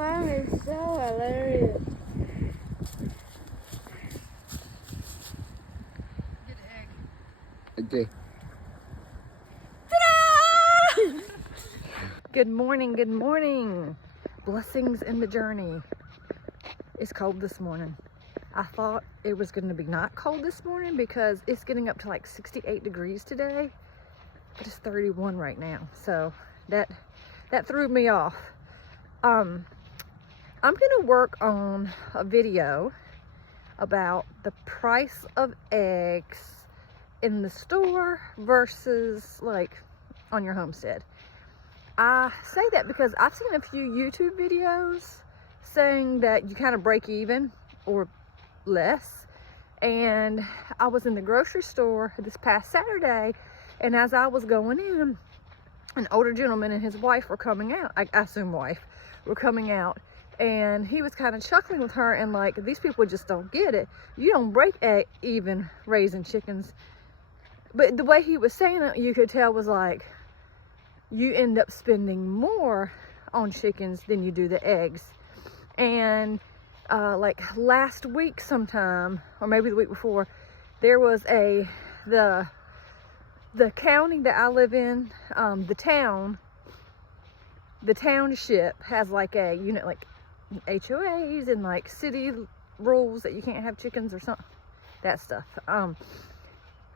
mom is so hilarious. Get an egg. Okay. Ta-da! Good morning, good morning. Blessings in the journey. It's cold this morning. I thought it was going to be not cold this morning because it's getting up to like 68 degrees today, but it's 31 right now. So that threw me off. I'm gonna work on a video about the price of eggs in the store versus like on your homestead. I say that because I've seen a few YouTube videos saying that you kind of break even or less. And I was in the grocery store this past Saturday, and as I was going in, an older gentleman and his wife were coming out. I assume wife were coming out, and he was kind of chuckling with her and like, these people just don't get it. You don't break even raising chickens. But the way he was saying it, you could tell was like, you end up spending more on chickens than you do the eggs. And like last week sometime, or maybe the week before, there was the county that I live in, the township has like a unit, like HOAs and like city rules that you can't have chickens or something, that stuff.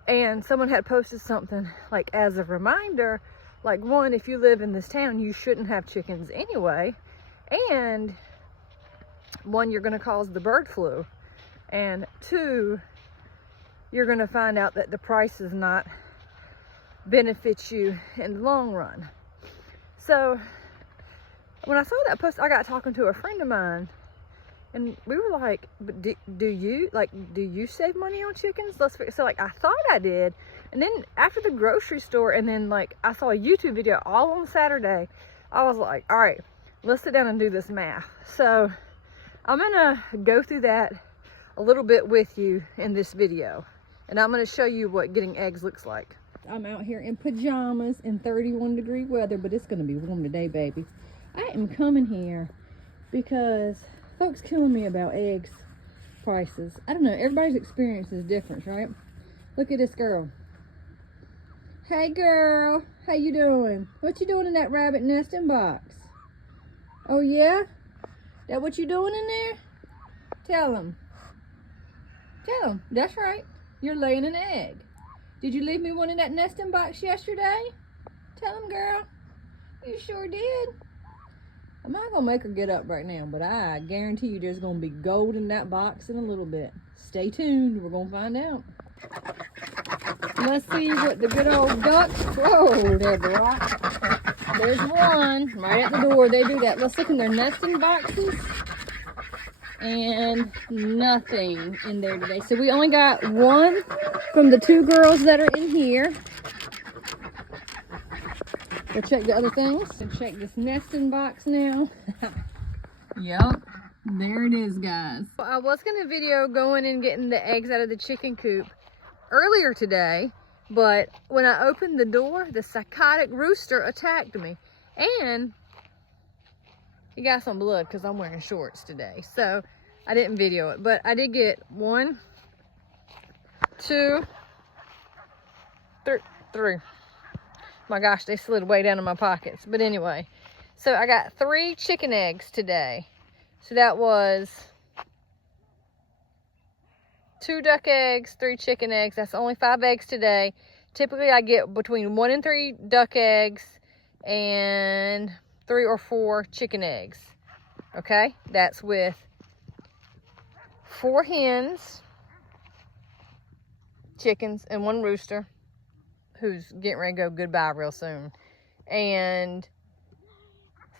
And someone had posted something like as a reminder, like, one, if you live in this town, you shouldn't have chickens anyway. And one, you're going to cause the bird flu. And two, you're going to find out that the price does not benefit you in the long run. So when I saw that post, I got talking to a friend of mine, and we were like, but do you save money on chickens? So like, I thought I did. And then after the grocery store, and then like I saw a YouTube video all on Saturday, I was like, all right, let's sit down and do this math. So I'm gonna go through that a little bit with you in this video, and I'm gonna show you what getting eggs looks like. I'm out here in pajamas in 31-degree weather, but it's gonna be warm today, baby. I am coming here because folks killing me about eggs prices. I don't know, everybody's experience is different, right? Look at this girl. Hey girl, how you doing? What you doing in that rabbit nesting box? Oh yeah? That what you doing in there? Tell them. Tell them, that's right. You're laying an egg. Did you leave me one in that nesting box yesterday? Tell them, girl. You sure did. I'm not gonna make her get up right now, but I guarantee you there's gonna be gold in that box in a little bit. Stay tuned, we're gonna find out. Let's see what the good old ducks. Whoa, Deborah. There's one right at the door. They do that. Let's look in their nesting boxes. And nothing in there today. So we only got one from the two girls that are in here. We'll check the other things. And check this nesting box now. Yep, there it is, guys. Well, I was gonna video going and getting the eggs out of the chicken coop earlier today, but when I opened the door, the psychotic rooster attacked me. And he got some blood because I'm wearing shorts today. So I didn't video it, but I did get 1, 2, 3. My gosh, they slid way down in my pockets. But anyway, so I got 3 chicken eggs today. So that was 2 duck eggs, 3 chicken eggs. That's only 5 eggs today. Typically I get between 1 and 3 duck eggs and 3 or 4 chicken eggs. Okay, that's with 4 hens, chickens, and 1 rooster who's getting ready to go goodbye real soon, and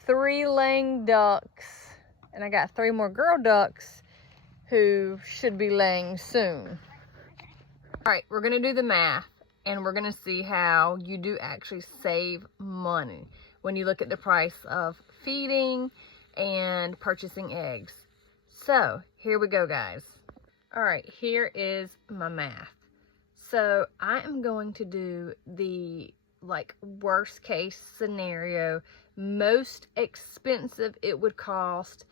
3 laying ducks, and I got 3 more girl ducks who should be laying soon. All right, we're gonna do the math, and we're gonna see how you do actually save money when you look at the price of feeding and purchasing eggs. So here we go, guys. All right, here is my math. So I am going to do the like worst case scenario most expensive it would cost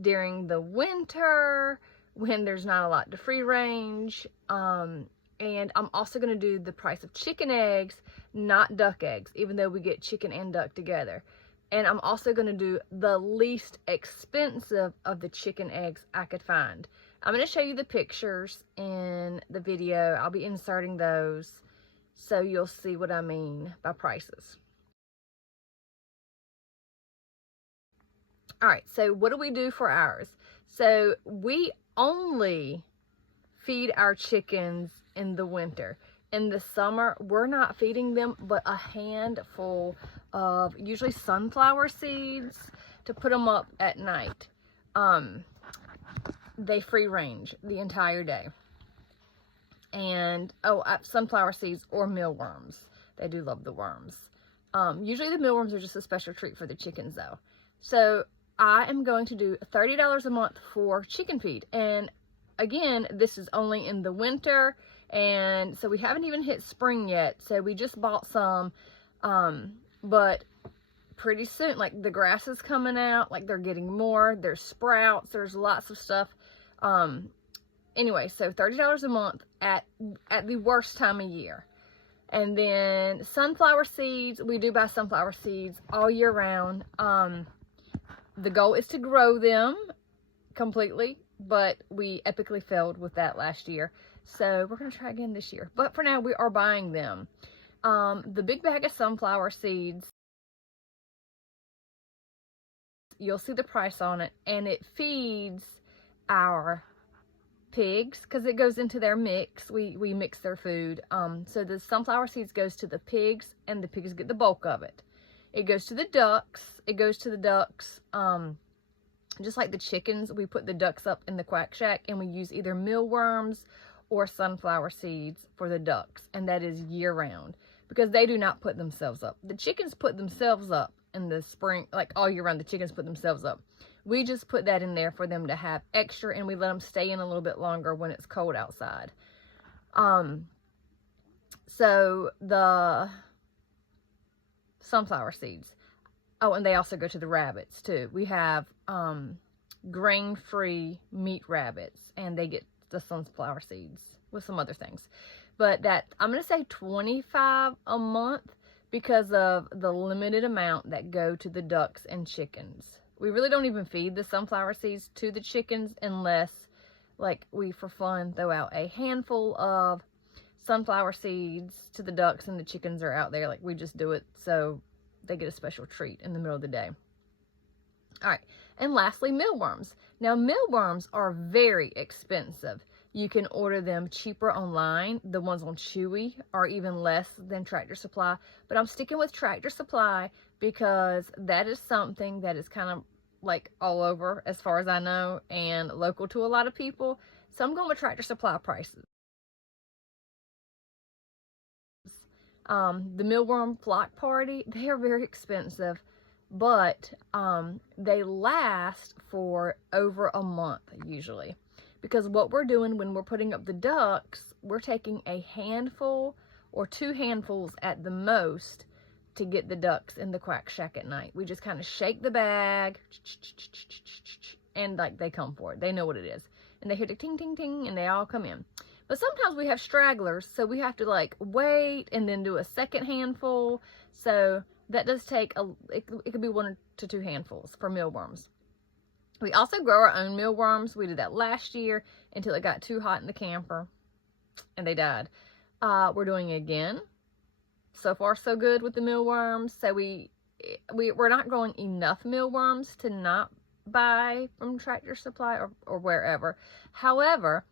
during the winter when there's not a lot to free range. And I'm also going to do the price of chicken eggs, not duck eggs, even though we get chicken and duck together. And I'm also going to do the least expensive of the chicken eggs I could find. I'm going to show you the pictures in the video. I'll be inserting those so you'll see what I mean by prices. All right, so what do we do for ours? So we only feed our chickens in the winter. In the summer, we're not feeding them but a handful of usually sunflower seeds to put them up at night. They free range the entire day. And sunflower seeds or mealworms. They do love the worms. Usually the mealworms are just a special treat for the chickens though. So I am going to do $30 a month for chicken feed. And again, this is only in the winter, and so we haven't even hit spring yet. So we just bought some, but pretty soon, like the grass is coming out, like they're getting more, there's sprouts, there's lots of stuff. Anyway, so $30 a month at the worst time of year. And then sunflower seeds, we do buy sunflower seeds all year round. The goal is to grow them completely, but we epically failed with that last year. So we're going to try again this year. But for now, we are buying them. The big bag of sunflower seeds, you'll see the price on it, and it feeds our pigs because it goes into their mix. We mix their food. So the sunflower seeds goes to the pigs, and the pigs get the bulk of it. It goes to the ducks. Just like the chickens, we put the ducks up in the quack shack, and we use either mealworms or sunflower seeds for the ducks, and that is year round because they do not put themselves up. The chickens put themselves up in the spring, like all year round. The chickens put themselves up. We just put that in there for them to have extra, and we let them stay in a little bit longer when it's cold outside. So the sunflower seeds. Oh, and they also go to the rabbits too. We have grain-free meat rabbits, and they get the sunflower seeds with some other things. But that, I'm going to say $25 a month because of the limited amount that go to the ducks and chickens. We really don't even feed the sunflower seeds to the chickens unless, like, we for fun throw out a handful of sunflower seeds to the ducks and the chickens are out there. Like, we just do it so they get a special treat in the middle of the day. All right, and lastly, mealworms. Now, mealworms are very expensive. You can order them cheaper online. The ones on Chewy are even less than Tractor Supply, but I'm sticking with Tractor Supply because that is something that is kind of like all over as far as I know and local to a lot of people. So I'm going with Tractor Supply prices. The mealworm flock party, they are very expensive, but they last for over a month usually, because what we're doing when we're putting up the ducks, we're taking a handful or 2 handfuls at the most to get the ducks in the quack shack at night. We just kind of shake the bag and like they come for it. They know what it is, and they hear the ting ting ting and they all come in. But sometimes we have stragglers, so we have to like wait and then do a second handful. So that does take it could be 1 to 2 handfuls for mealworms. We also grow our own mealworms. We did that last year until it got too hot in the camper and they died. We're doing it again. So far so good with the mealworms. So we're not growing enough mealworms to not buy from Tractor Supply or wherever. However,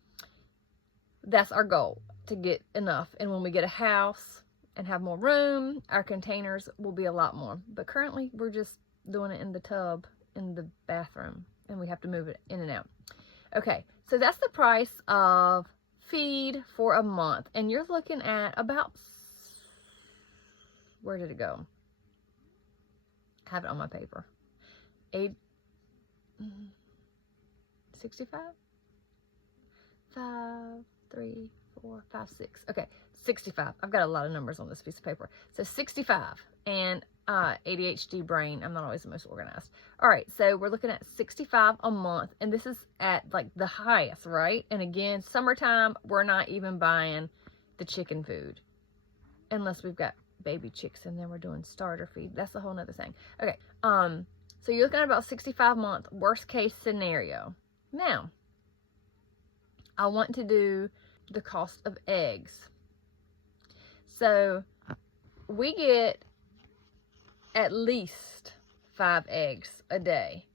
that's our goal, to get enough. And when we get a house and have more room, our containers will be a lot more. But currently, we're just doing it in the tub in the bathroom, and we have to move it in and out. Okay, so that's the price of feed for a month. And you're looking at about, where did it go? I have it on my paper. 65? 5, 3, 4, 5, 6. Okay, 65. I've got a lot of numbers on this piece of paper. So 65. And ADHD brain. I'm not always the most organized. All right, so we're looking at $65 a month, and this is at like the highest, right? And again, summertime, we're not even buying the chicken food unless we've got baby chicks and then we're doing starter feed. That's a whole nother thing. Okay, so you're looking at about $65 a month, worst case scenario. Now, I want to do the cost of eggs. So we get at least 5 eggs a day.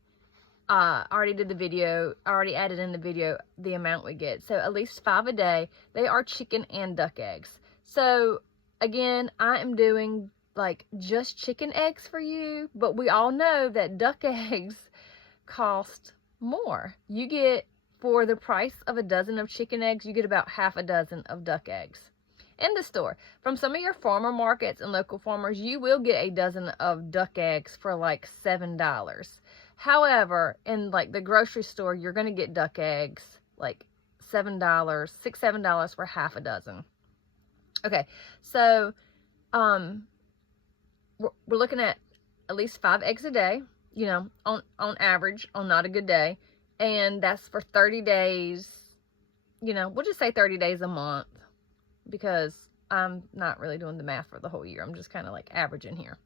I already did the video. I already added in the video the amount we get. So at least 5 a day. They are chicken and duck eggs. So again, I am doing like just chicken eggs for you, but we all know that duck eggs cost more. You get, for the price of a dozen of chicken eggs, you get about half a dozen of duck eggs. In the store, from some of your farmer markets and local farmers, you will get a dozen of duck eggs for like $7. However, in like the grocery store, you're going to get duck eggs like $7 for half a dozen. Okay, so we're looking at least 5 eggs a day, you know, on average, on not a good day, and that's for 30 days. You know, we'll just say 30 days a month, because I'm not really doing the math for the whole year. I'm just kind of like averaging here.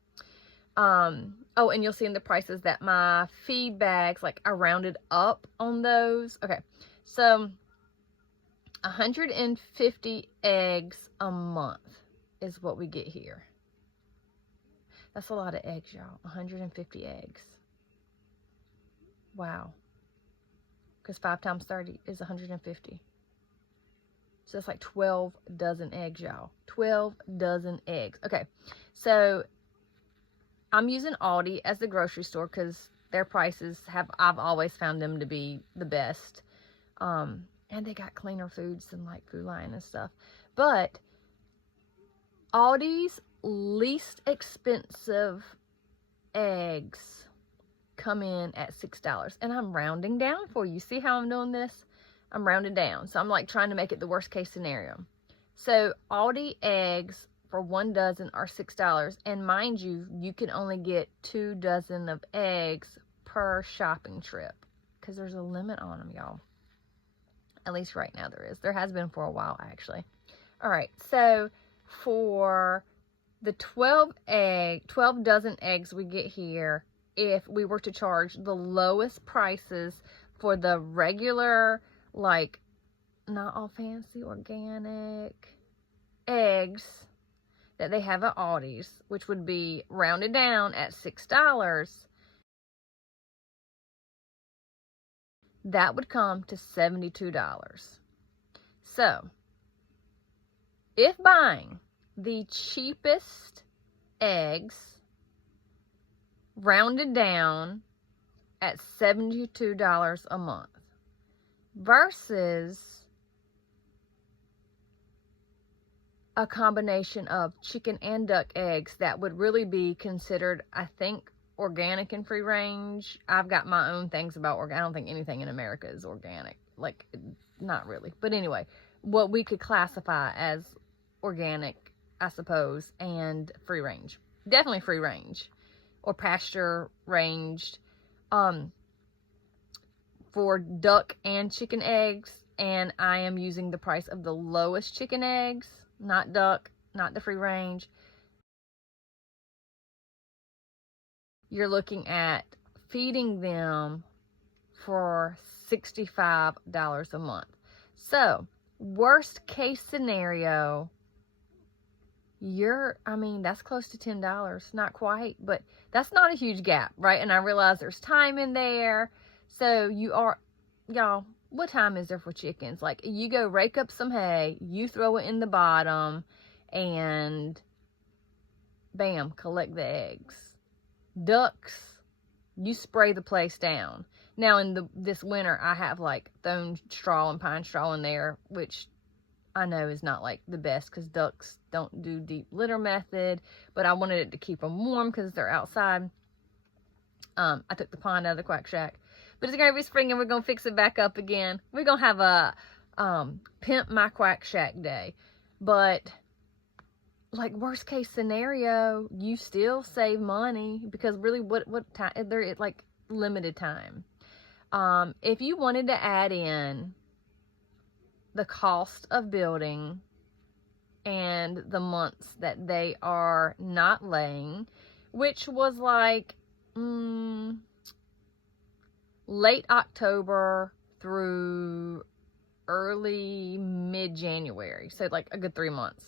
Oh, and you'll see in the prices that my feed bags, like I rounded up on those. Okay, so 150 eggs a month is what we get here. That's a lot of eggs, y'all. 150 eggs. Wow. Because 5 times 30 is 150. So that's like 12 dozen eggs, y'all. 12 dozen eggs. Okay, so I'm using Aldi as the grocery store because their prices I've always found them to be the best. And they got cleaner foods than like Food Lion and stuff. But Aldi's least expensive eggs come in at $6. And I'm rounding down for you. See how I'm doing this? I'm rounding down. So I'm like trying to make it the worst case scenario. So Aldi eggs for 1 dozen are $6. And mind you, you can only get 2 dozen of eggs per shopping trip, because there's a limit on them, y'all. At least right now there is. There has been for a while, actually. All right, so for the 12 dozen eggs we get here, if we were to charge the lowest prices for the regular, like, not all fancy organic eggs that they have at Aldi's, which would be rounded down at $6, that would come to $72. So, if buying the cheapest eggs rounded down at $72 a month versus a combination of chicken and duck eggs that would really be considered, I think, organic and free range. I've got my own things about organic. I don't think anything in America is organic. Like, not really. But anyway, what we could classify as organic, I suppose, and free range. Definitely free range. Or pasture ranged. For duck and chicken eggs. And I am using the price of the lowest chicken eggs. Not duck, not the free range. You're looking at feeding them for $65 a month. So, worst case scenario, that's close to $10. Not quite, but that's not a huge gap, right? And I realize there's time in there. So, y'all, what time is there for chickens? Like, you go rake up some hay, you throw it in the bottom, and bam, collect the eggs. Ducks, you spray the place down. Now, in this winter, I have like thrown straw and pine straw in there, which I know is not like the best because ducks don't do deep litter method, but I wanted it to keep them warm because they're outside. I took the pond out of the Quack Shack, but it's gonna be spring and we're gonna fix it back up again. We're gonna have a pimp my Quack Shack day. But like, worst case scenario, you still save money, because really what time, there is like limited time. If you wanted to add in the cost of building and the months that they are not laying, which was like late October through early mid-January, so like a good 3 months.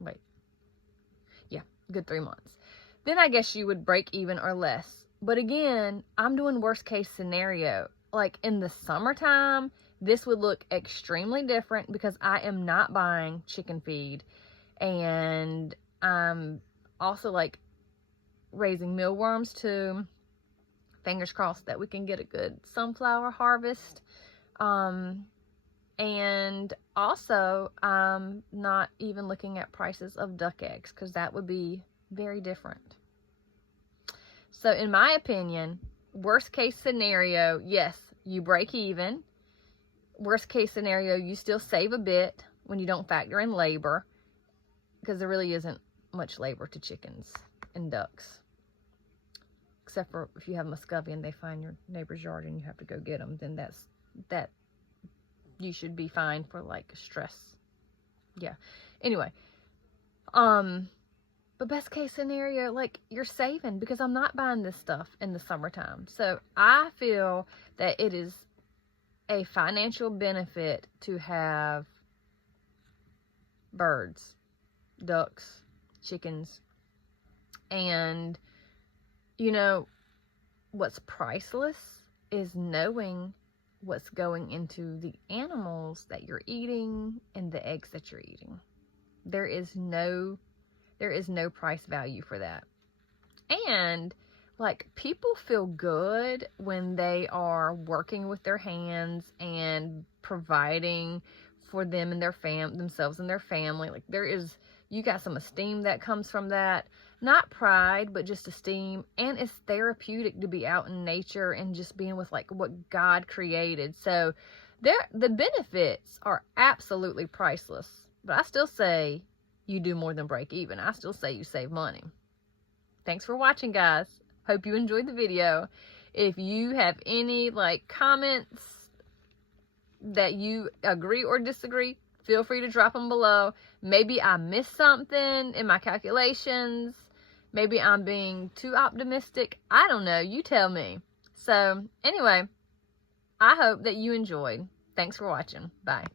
Wait, yeah, good 3 months. Then I guess you would break even or less. But again, I'm doing worst case scenario. Like in the summertime, this would look extremely different because I am not buying chicken feed, and I'm also like raising mealworms too. Fingers crossed that we can get a good sunflower harvest. And also, I'm not even looking at prices of duck eggs, because that would be very different. So in my opinion, worst case scenario, yes, you break even. Worst case scenario, you still save a bit when you don't factor in labor, because there really isn't much labor to chickens and ducks. Except for if you have muscovy and they find your neighbor's yard and you have to go get them, then that you should be fine for like stress. Yeah. Anyway, but best case scenario, like, you're saving, because I'm not buying this stuff in the summertime. So I feel that it is a financial benefit to have birds, ducks, chickens, and you know, what's priceless is knowing what's going into the animals that you're eating and the eggs that you're eating. There is no price value for that. And like, people feel good when they are working with their hands and providing for them and themselves and their family. Like, you got some esteem that comes from that. Not pride, but just esteem. And it's therapeutic to be out in nature and just being with like what God created. So the benefits are absolutely priceless. But I still say you do more than break even. I still say you save money. Thanks for watching, guys. Hope you enjoyed the video. If you have any like comments that you agree or disagree, feel free to drop them below. Maybe I missed something in my calculations. Maybe I'm being too optimistic. I don't know. You tell me. So anyway, I hope that you enjoyed. Thanks for watching. Bye.